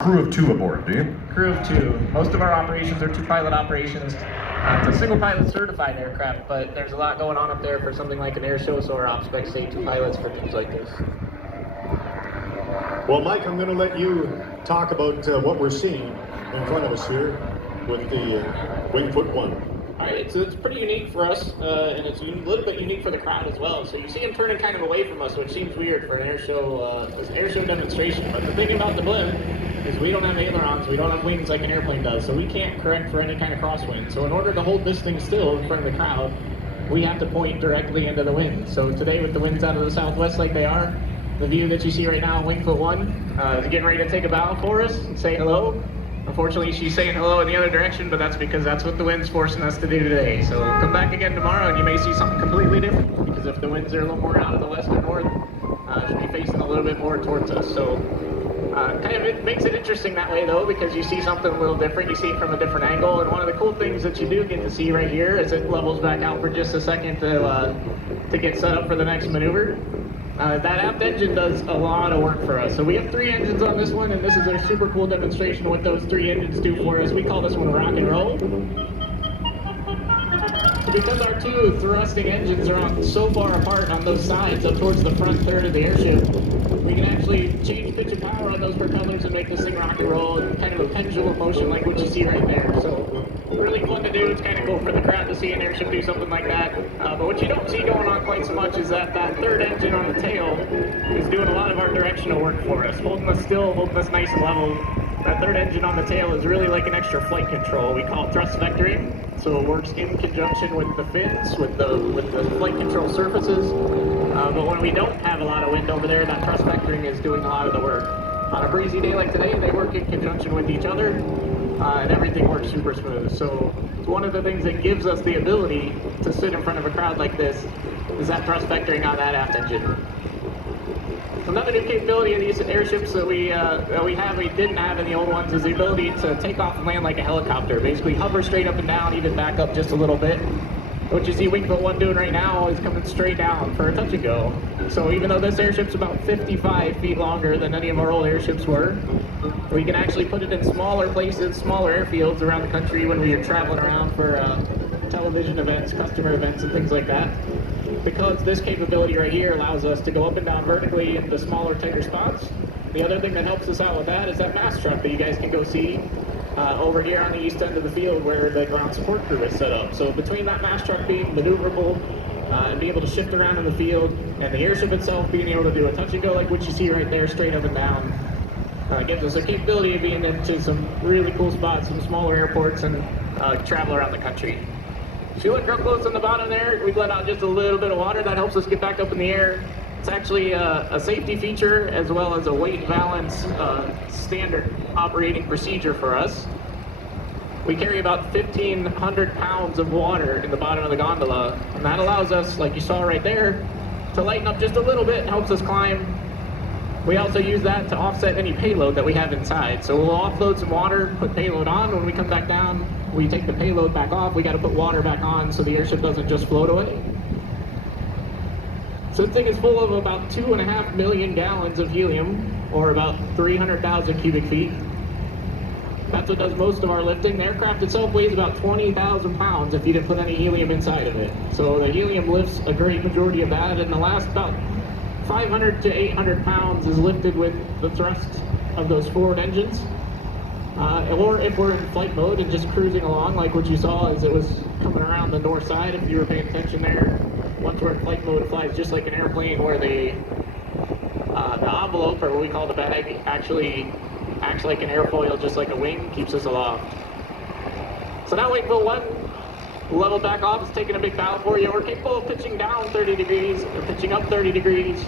Crew of two aboard, do you? Crew of two. Most of our operations are two-pilot operations. It's a single-pilot certified aircraft, but there's a lot going on up there for something like an air show, so our ops specs say two pilots for things like this. Well, Mike, I'm going to let you talk about what we're seeing in front of us here with the Wingfoot 1. All right, so it's pretty unique for us, and it's a little bit unique for the crowd as well. So you see him turning kind of away from us, which seems weird for an air show demonstration. But the thing about the Blimp is we don't have ailerons, we don't have wings like an airplane does, so we can't correct for any kind of crosswind. So in order to hold this thing still in front of the crowd, we have to point directly into the wind. So today, with the winds out of the southwest like they are, the view that you see right now, Wingfoot 1, is getting ready to take a bow for us and say hello. Unfortunately, she's saying hello in the other direction, but that's because that's what the wind's forcing us to do today. So come back again tomorrow and you may see something completely different, because if the winds are a little more out of the west or north, she'll be facing a little bit more towards us. So it makes it interesting that way though, because you see something a little different, you see it from a different angle, and one of the cool things that you do get to see right here is it levels back out for just a second to get set up for the next maneuver. That aft engine does a lot of work for us. So we have 3 engines on this one, and this is a super cool demonstration of what those 3 engines do for us. We call this one rock and roll. So because our 2 thrusting engines are on so far apart on those sides up towards the front third of the airship, we can actually change pitch and power on those propellers and make this thing rock and roll in kind of a pendulum motion like what you see right there. So really fun to do. It's kind of cool for the crowd to see an airship do something like that. But what you don't see going on quite so much is that 3rd engine on the tail is doing a lot of our directional work for us, holding us still, holding us nice and level. That 3rd engine on the tail is really like an extra flight control. We call it thrust vectoring. So it works in conjunction with the fins, with the flight control surfaces. But when we don't have a lot of wind over there, that thrust vectoring is doing a lot of the work. On a breezy day like today, they work in conjunction with each other, and everything works super smooth. So one of the things that gives us the ability to sit in front of a crowd like this is that thrust vectoring on that aft engine. Another new capability of these airships that we didn't have in the old ones is the ability to take off and land like a helicopter. Basically hover straight up and down, even back up just a little bit. What you see Wingfoot 1 doing right now is coming straight down for a touch and go. So even though this airship's about 55 feet longer than any of our old airships were, we can actually put it in smaller places, smaller airfields around the country when we are traveling around for television events, customer events, and things like that. Because this capability right here allows us to go up and down vertically into smaller, tighter spots. The other thing that helps us out with that is that mast truck that you guys can go see over here on the east end of the field where the ground support crew is set up. So between that mast truck being maneuverable and being able to shift around in the field, and the airship itself being able to do a touch and go like what you see right there, straight up and down, gives us a capability of being into some really cool spots, some smaller airports, and travel around the country. If you look real close on the bottom there, we've let out just a little bit of water. That helps us get back up in the air. It's actually a safety feature as well as a weight balance standard operating procedure for us. We carry about 1,500 pounds of water in the bottom of the gondola, and that allows us, like you saw right there, to lighten up just a little bit and helps us climb. We also use that to offset any payload that we have inside. So we'll offload some water, put payload on. When we come back down, we take the payload back off. We got to put water back on so the airship doesn't just float away. So this thing is full of about 2.5 million gallons of helium, or about 300,000 cubic feet. That's what does most of our lifting. The aircraft itself weighs about 20,000 pounds if you didn't put any helium inside of it. So the helium lifts a great majority of that, and the last about 500 to 800 pounds is lifted with the thrust of those forward engines. Or if we're in flight mode and just cruising along, like what you saw as it was coming around the north side, if you were paying attention there, once we're in flight mode, it flies just like an airplane, where the envelope, or what we call the bag, actually acts like an airfoil, just like a wing, keeps us aloft. So now Wingfoot 1, level back off, it's taking a big bow for you. We're capable of pitching down 30 degrees, or pitching up 30 degrees.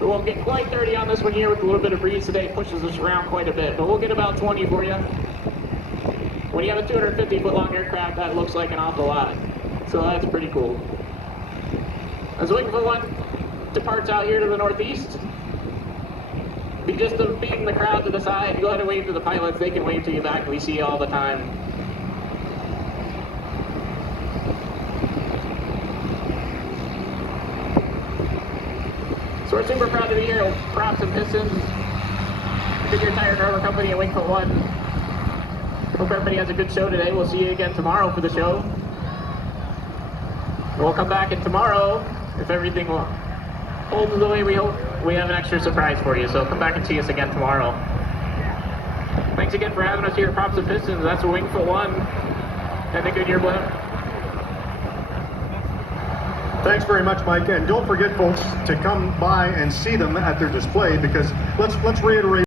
We won't get quite 30 on this one here with a little bit of breeze today. It pushes us around quite a bit, but we'll get about 20 for you. When you have a 250-foot long aircraft, that looks like an awful lot. So that's pretty cool. As Wingfoot 1 departs out here to the northeast, be just beating the crowd to the side. Go ahead and wave to the pilots. They can wave to you back. We see you all the time. So we're super proud to be here. Props and pistons. Goodyear Tire and Rubber Company at Wingfoot 1. Hope everybody has a good show today. We'll see you again tomorrow for the show. We'll come back in tomorrow, if everything holds the way we hope. We have an extra surprise for you, so come back and see us again tomorrow. Thanks again for having us here at Props and Pistons. That's a Wingfoot 1 and the Goodyear Blimp. Thanks very much, Mike. And don't forget, folks, to come by and see them at their display, because let's reiterate